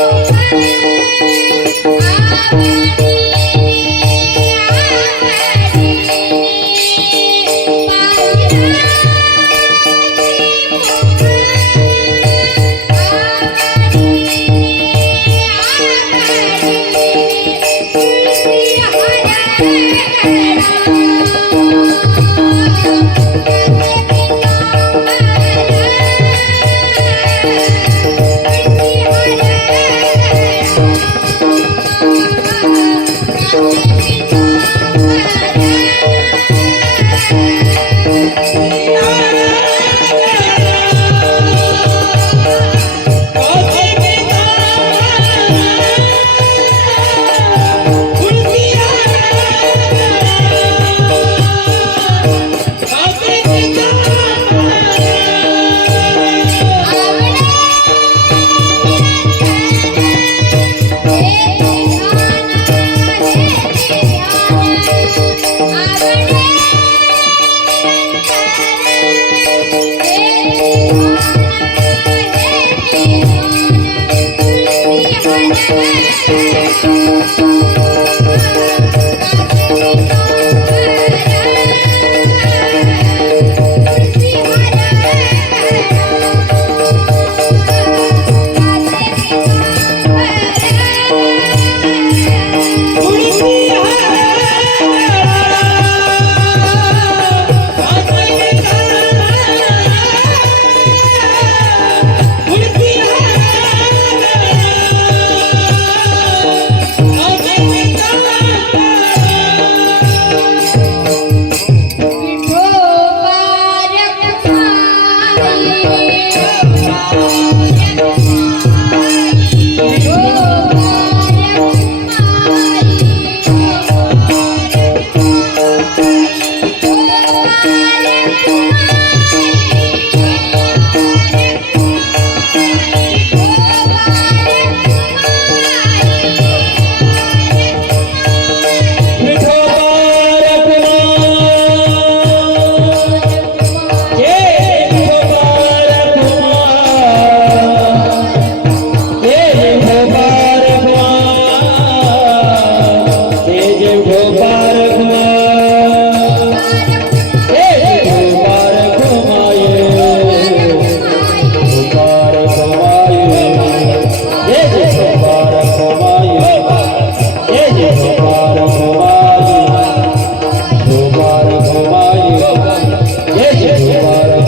You.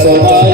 so